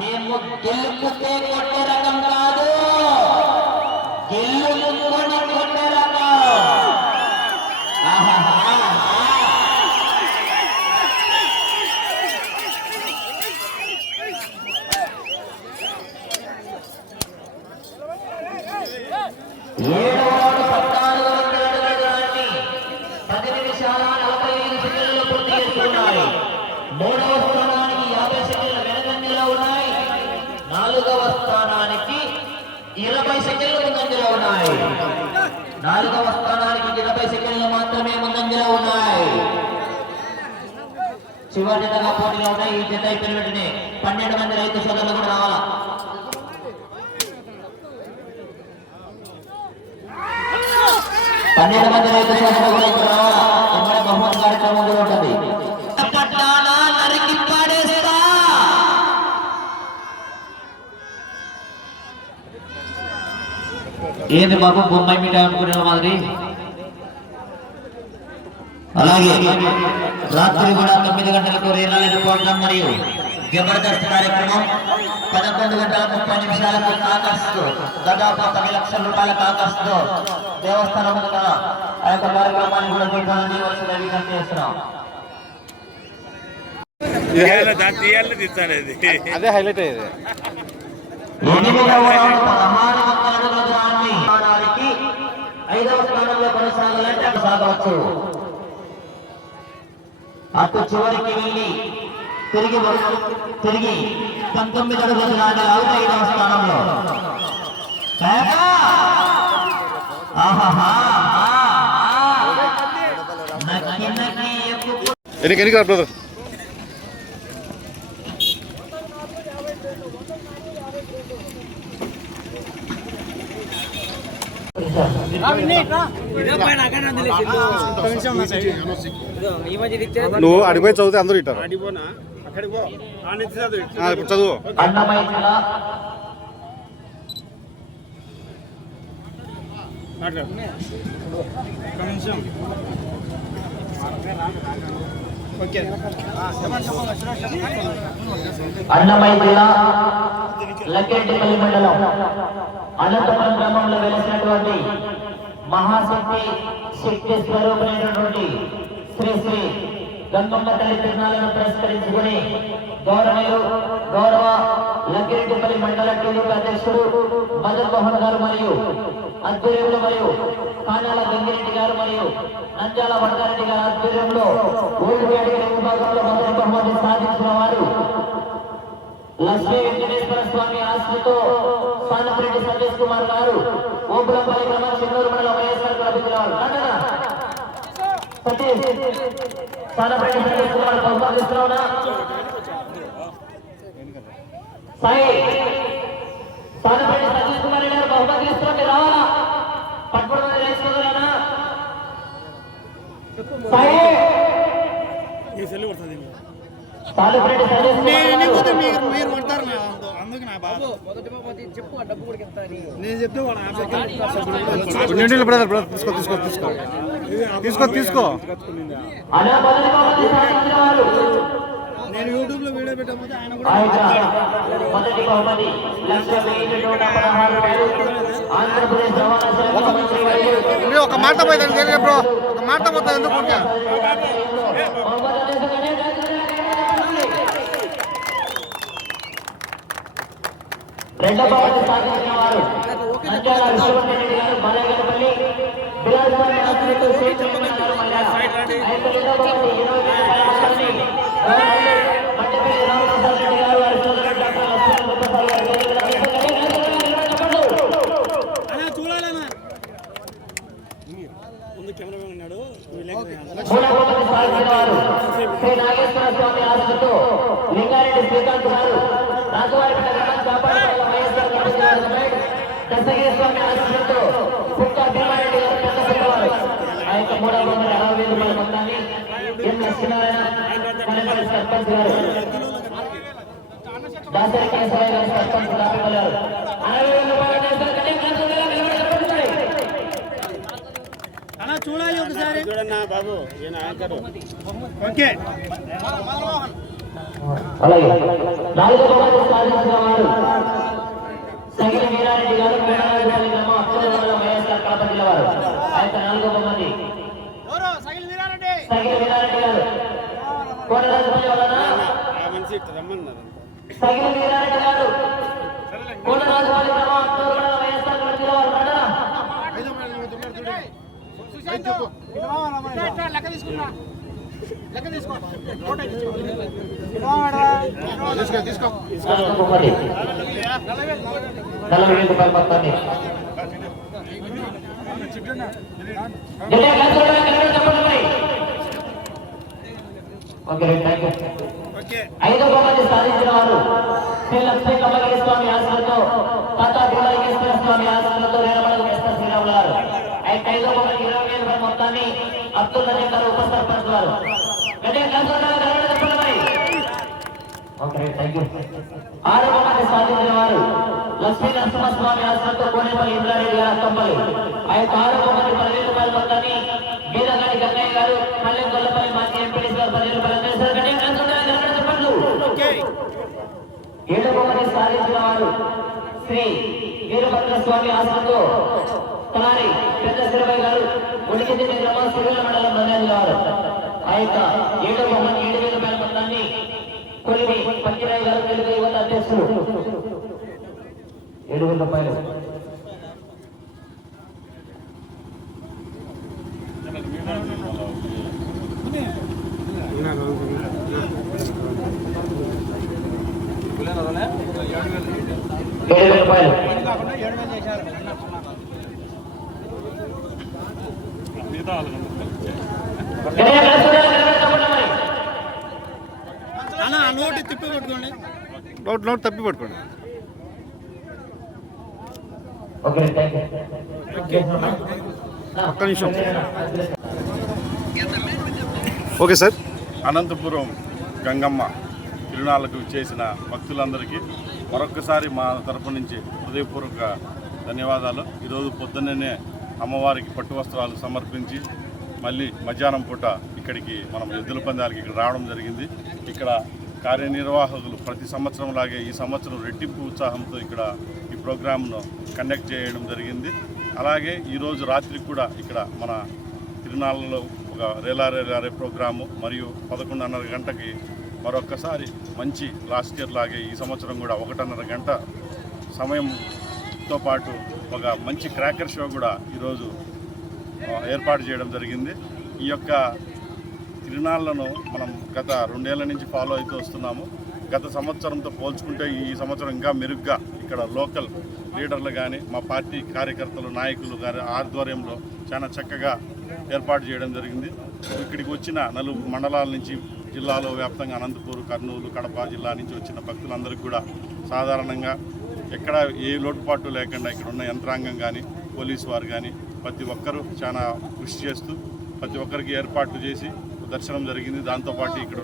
మేము గెలుపుతే కొట్టే రకం కాదు, గెలుపుకొని కొట్టే రకం. మూడవ స్థానానికి 50 సెకండ్ల వెనకంజలో ఉన్నాయి. నాలుగవ స్థానానికి 20 సెకండ్ల ముందంజలో ఉన్నాయి. నాలుగవ స్థానానికి 20 సెకండ్లు మాత్రమే ముందంజలో ఉన్నాయి. చివరి జతగా పోటీలో ఉన్నాయి. ఈ జత అయిపోయిన వెంటనే 12 మంది రైతు సోదరులు కూడా రావాలా. 12 మంది రైతు సోదరులు కూడా రావాలా. ఉమ్మడి బహుమతి కార్యక్రమం కూడా ఉంటుంది. ఏంది బాబు బొమ్మాయి మీట అనుకునే మాదిరి. అలాగే రాత్రి కూడా 9 గంటలకు రేనాలైన ప్రోగ్రాం మరియు జబర్దస్త్ కార్యక్రమం 11:30 కాకర్స్తో దాదాపు 10 లక్షల రూపాయల కాకర్స్తో దేవస్థానం ముందుగా ఆ యొక్క కార్యక్రమాన్ని కూడా చూడాలని వరుసగా విజ్ఞప్తి చేస్తున్నాం. అదే హైలైట్ అయ్యేది. 5వ స్థానంలో కొనసాగాలంటే అక్కడ సాగవచ్చు. అటు చివరికి వెళ్ళి తిరిగి 19 అడుగులు లాగా 5వ స్థానంలో. ఎన్ని బ్రదర్ నువ్వు అడిపోయి చదివితే అందరూ ఇట్టారు. ఇప్పుడు చదువు. అన్నమయ్య జిల్లా లక్కెట్టిపల్లి మండలం అనంతపురం గ్రామంలో వెలిసినటువంటి మహాశక్తి శక్తి స్వరూపమైనటువంటి శ్రీ శ్రీ గంగమ్మ తల్లి తిరునాళ్లను పురస్కరించుకుని గౌరవ లక్కిరెడ్డిపల్లి మండల టీడీపీ అధ్యక్షుడు మదన్ మోహన్ గారు మరియు ఆధ్వర్యంలో మరియు కానాల గంగిరెడ్డి గారు మరియు నంద్యాల వడ్డారెడ్డి గారి ఆధ్వర్యంలో ఓల్డ్ కేటగిరీ విభాగంలో మొదటి బహుమతి సాధించిన వారు లక్ష్మీ వెంకటేశ్వర స్వామి ఆశ్రతో సానపరెడ్డి సందేశ్ కుమార్ గారు ఓపులంపల్లి గ్రామం చిన్నూరు మండలం వైఎస్ఆర్ లభించినవారు సానపరెడ్డి సందేశ్ కుమార్ కొనసాగిస్తున్నావునా సాయి సానపరెడ్డి సందేశ్ కుమార్ గారు బహుమతి ఇస్తున్నా రావాలా పట్టుకోవడం నేర్చుకోవాలన్నా సాయి మీరు ఉంటారు అందుకు నా బాధ. నేను చెప్తే బ్రదర్ తీసుకో తీసుకో తీసుకో తీసుకో తీసుకో. నేను యూట్యూబ్ లో వీడియో పెట్టకపోతే ఆయన కూడా ఒక మాట పోయింది బ్రో, ఒక మాట పోతుంది ఎందుకు. రెండవ బహుమతి సాధించిన వారు నంద్యాల విశ్వనాథరెడ్డి గారు బాలగడపల్లి బిలాస్వామి ఆశ్రతో సేతుమన్న గారు మట్టపల్లి రామప్రసాద్ రెడ్డి గారు వారి సోదరుడు డాక్టర్ లక్ష్మణ్ గుప్తసారి గారు మూడవ బహుమతి సాధించిన వారు శ్రీ నాగేశ్వర స్వామి ఆశ్రతో లింగారెడ్డి శ్రీకాంత్ గారు రాజవారిపేట గ్రామం చాపాడపల్లి వైఎస్ఆర్ దశగిరి స్వామి ఆశ్రమంతో కుక్క భీమారెడ్డి గారు పెద్దవారు. ఆ యొక్క మూడవ బహుమతి 60,000 రూపాయల మొత్తాన్ని ఎం లక్ష్మీనారాయణ కనపల్లి సర్పంచ్ గారు దాసరి కేశవయ్య గారు సర్పంచ్ రాపిపల్లారు 60,000 రూపాయలు చూడన్నా బాబు ఈయన యాంకర్. ఓకే అలాగే 4వ బహుమతి సాధించిన వారు సగిలి వీరారెడ్డి గారు పేరారెడ్డి గ్రామం అక్షర వైఎస్ఆర్ కడప జిల్లా వారు. ఆ యొక్క 4వ బహుమతి సగిలి వీరారెడ్డి గారు కోటరాజపల్లి వలన ఆ మనిషి ఇట్లా రమ్మన్నారు. సగిలి వీరారెడ్డి గారు కోటరాజపల్లి గ్రామం అక్షర వైఎస్ఆర్ కడప జిల్లా వారు. తీసుకో 4వ బహుమతి 40,000 రూపాయలు మొత్తాన్ని ఓకే 5వ బహుమతి సాధించిన వారు శ్రీ లక్ష్మీ కమలగిరి స్వామి ఆశ్రమంతో తాతా భీమలింగేశ్వర స్వామి ఆశ్రమంతో రేణమల వేస్తారు శ్రీరాములు గారు. 5వ బహుమతి 20,000 రూపాయల మొత్తాన్ని అబ్దుల్ నజీర్ గారు ఉప సర్పంచ్ వారు. Okay thank you. 6వ బహుమతి సాధించిన వారు లక్ష్మీ నరసింహస్వామి ఆశ్రమంతో కోనేపల్లి ఇంద్రారెడ్డి గారు అక్కంపల్లి. ఆ యొక్క 6వ బహుమతి 10,000 రూపాయల మొత్తాన్ని గీదగాడి గంగయ్య గారు కళ్యాణ్ గొల్లపల్లి మాజీ ఎంపీడీ గారు 10,000 రూపాయలు అందిస్తారు. ఓకే 7వ బహుమతి సాధించిన వారు శ్రీ వీరభద్ర స్వామి ఆశ్రమంతో తలారి పెద్ద శిరభయ్య గారు ఉడికింది గ్రామం సిరివెల్ల మండలం నంద్యాల వారు. ఆ యొక్క 7వ బహుమతి 7,000 రూపాయల మొత్తాన్ని కొలిమి పక్కిరాయి గారు తెలుగు యువత అధ్యక్షులు 7,000 రూపాయలు. అన్న నోటి తిప్పి పట్టుకోండి నోట్ తప్పి పట్టుకోండి ఓకే థ్యాంక్ యూ. ఒక్క నిమిషం ఓకే సార్ అనంతపురం గంగమ్మ తిరునాళ్ళకు చేసిన భక్తులందరికీ మరొక్కసారి మా తరపు నుంచి హృదయపూర్వక ధన్యవాదాలు. ఈరోజు పొద్దున్నే అమ్మవారికి పట్టు వస్త్రాలు సమర్పించి మళ్ళీ మధ్యాహ్నం పూట ఇక్కడికి మనం ఎద్దుల పందాలకి ఇక్కడ రావడం జరిగింది. ఇక్కడ కార్యనిర్వాహకులు ప్రతి సంవత్సరం లాగే ఈ సంవత్సరం రెట్టింపు ఉత్సాహంతో ఇక్కడ ఈ ప్రోగ్రామ్ను కండక్ట్ చేయడం జరిగింది. అలాగే ఈరోజు రాత్రి కూడా ఇక్కడ మన తిరునాళ్ళలో ఒక రేలారే ప్రోగ్రాము మరియు 11:30 గంటకి మరొక్కసారి మంచి లాస్ట్ ఇయర్ లాగే ఈ సంవత్సరం కూడా 1:30 గంట సమయంతో పాటు ఒక మంచి క్రాకర్ షో కూడా ఈరోజు ఏర్పాటు చేయడం జరిగింది. ఈ యొక్క తిరునాళ్లను మనం గత 2 ఏళ్ల నుంచి ఫాలో అవుతూ వస్తున్నాము. గత సంవత్సరంతో పోల్చుకుంటే ఈ సంవత్సరం ఇంకా మెరుగ్గా ఇక్కడ లోకల్ లీడర్లు కానీ మా పార్టీ కార్యకర్తలు నాయకులు గారి ఆధ్వర్యంలో చాలా చక్కగా ఏర్పాటు చేయడం జరిగింది. ఇక్కడికి వచ్చిన 4 మండలాల నుంచి జిల్లాలో వ్యాప్తంగా అనంతపూర్, కర్నూలు, కడప జిల్లా నుంచి వచ్చిన భక్తులందరికీ కూడా సాధారణంగా ఎక్కడ ఏ లోటుపాటు లేకుండా ఇక్కడ ఉన్న యంత్రాంగం కానీ పోలీసు వారు కానీ ప్రతి ఒక్కరూ చాలా కృషి చేస్తూ ప్రతి ఒక్కరికి ఏర్పాట్లు చేసి దర్శనం జరిగింది. దాంతోపాటు ఇక్కడ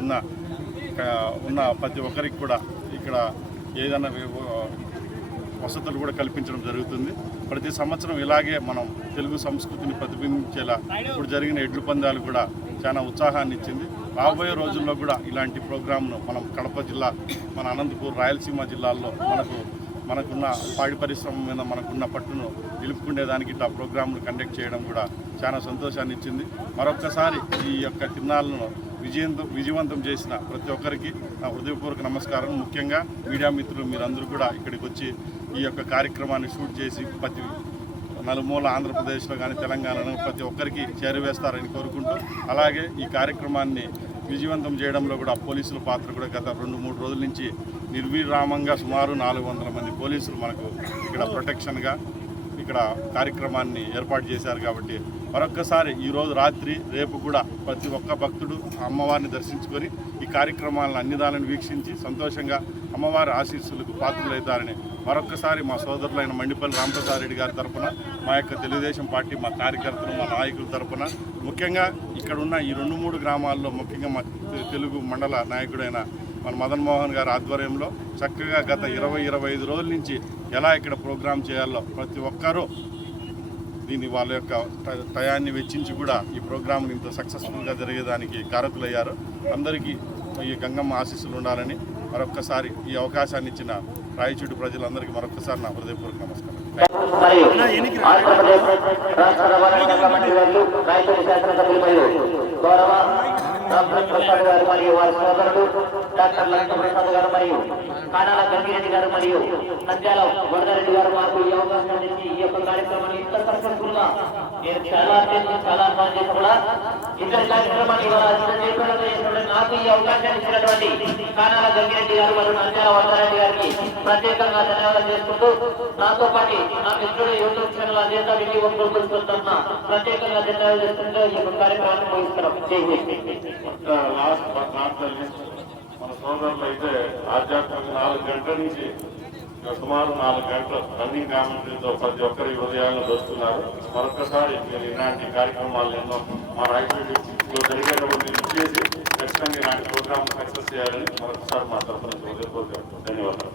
ఉన్న ప్రతి ఒక్కరికి కూడా ఇక్కడ ఏదైనా వసతులు కూడా కల్పించడం జరుగుతుంది. ప్రతి సంవత్సరం ఇలాగే మనం తెలుగు సంస్కృతిని ప్రతిబింబించేలా ఇప్పుడు జరిగిన ఎడ్ల పందాలు కూడా చాలా ఉత్సాహాన్ని ఇచ్చింది. రాబోయే రోజుల్లో కూడా ఇలాంటి ప్రోగ్రాంను మనం కడప జిల్లా, మన అనంతపూర్, రాయలసీమ జిల్లాల్లో మనకున్న పాడి పరిశ్రమ మీద మనకున్న పట్టును నిలుపుకునేదానికి ఇట్లా ప్రోగ్రాంలు కండక్ట్ చేయడం కూడా చాలా సంతోషాన్ని ఇచ్చింది. మరొక్కసారి ఈ యొక్క తిరునాళ్ళను విజయవంతం చేసిన ప్రతి ఒక్కరికి నా హృదయపూర్వక నమస్కారం. ముఖ్యంగా మీడియా మిత్రులు మీరందరూ కూడా ఇక్కడికి వచ్చి ఈ యొక్క కార్యక్రమాన్ని షూట్ చేసి ప్రతి నలుమూల ఆంధ్రప్రదేశ్లో కానీ తెలంగాణలో ప్రతి ఒక్కరికి చేరవేస్తారని కోరుకుంటూ, అలాగే ఈ కార్యక్రమాన్ని విజయవంతం చేయడంలో కూడా పోలీసుల పాత్ర కూడా గత 2-3 రోజుల నుంచి నిర్విరామంగా సుమారు 400 మంది పోలీసులు మనకు ఇక్కడ ప్రొటెక్షన్గా ఇక్కడ కార్యక్రమాన్ని ఏర్పాటు చేశారు. కాబట్టి మరొక్కసారి ఈరోజు రాత్రి రేపు కూడా ప్రతి ఒక్క భక్తుడు అమ్మవారిని దర్శించుకొని ఈ కార్యక్రమాలను అన్నిదాలను వీక్షించి సంతోషంగా అమ్మవారి ఆశీస్సులకు పాత్రలవుతారని మరొక్కసారి మా సోదరులైన మండిపల్లి రామప్రసాద్ రెడ్డి గారి తరఫున, మా యొక్క తెలుగుదేశం పార్టీ మా కార్యకర్తలు, మా నాయకుల తరఫున, ముఖ్యంగా ఇక్కడ ఉన్న ఈ 2-3 గ్రామాల్లో ముఖ్యంగా మా తెలుగు మండల నాయకుడైన మన మదన్ మోహన్ గారి ఆధ్వర్యంలో చక్కగా గత 20-25 రోజుల నుంచి ఎలా ఇక్కడ ప్రోగ్రాం చేయాలో ప్రతి ఒక్కరూ దీన్ని వాళ్ళ యొక్క టయాన్ని వెచ్చించి కూడా ఈ ప్రోగ్రాం ఇంత సక్సెస్ఫుల్గా జరిగేదానికి కారకులయ్యారు. అందరికీ ఈ గంగమ్మ ఆశీస్సులు ఉండాలని మరొక్కసారి ఈ అవకాశాన్ని ఇచ్చిన రాయచూటి ప్రజలందరికీ మరొక్కసారి నా హృదయపూర్వక నమస్కారం. మరియు ఆంధ్రప్రదేశ్ రాష్ట్ర రవాణా శాఖ మంత్రి వర్యులు రాయచూటి శాసనసభ్యులు మరియు గౌరవ రామకృష్ణ ప్రసాద్ గారు మరియు వారి సోదరుడు డాక్టర్ లక్ష్మణ ప్రసాద్ గారు మరియు కానాల గంగిరెడ్డి గారు మరియు నంద్యాల వరదారెడ్డి గారు మాకు ఈ అవకాశాన్ని ఇచ్చి ఈ యొక్క కార్యక్రమాన్ని ఇంత సక్సెస్ఫుల్ గా నేను చాలా అర్థం చేసి కూడా ఇద్దరు కార్యక్రమాన్ని నాకు ఈ అవకాశాన్ని ఇచ్చినటువంటి కానాల గంగిరెడ్డి గారు మరియు నంద్యాల వరదారెడ్డి గారికి ప్రత్యేకంగా ధన్యవాదాలు చేసుకుంటూ నాతో పాటు నా మిత్రుడు యూట్యూబ్ ఛానల్ అజేత విజయ తరఫున ప్రత్యేకంగా ధన్యవాదాలు చేసుకుంటూ ఈ యొక్క కార్యక్రమాన్ని ముగిస్తున్నాం. Last but not the least మన సోదరులు అయితే ఆధ్యాత్మిక 4 గంటల నుంచి సుమారు 4 గంటల రన్నింగ్ కామెంటరీతో ప్రతి ఒక్కరి హృదయాలను దోస్తున్నారు. మరొకసారి మీరు ఇలాంటి కార్యక్రమాలు ఎన్నో మా రాయచూటిలో జరిగేటప్పుడు చేసి ఖచ్చితంగా ఇలాంటి ప్రోగ్రామ్ సక్సెస్ చేయాలని మరొకసారి మా తరఫున హృదయపూర్వక ధన్యవాదాలు.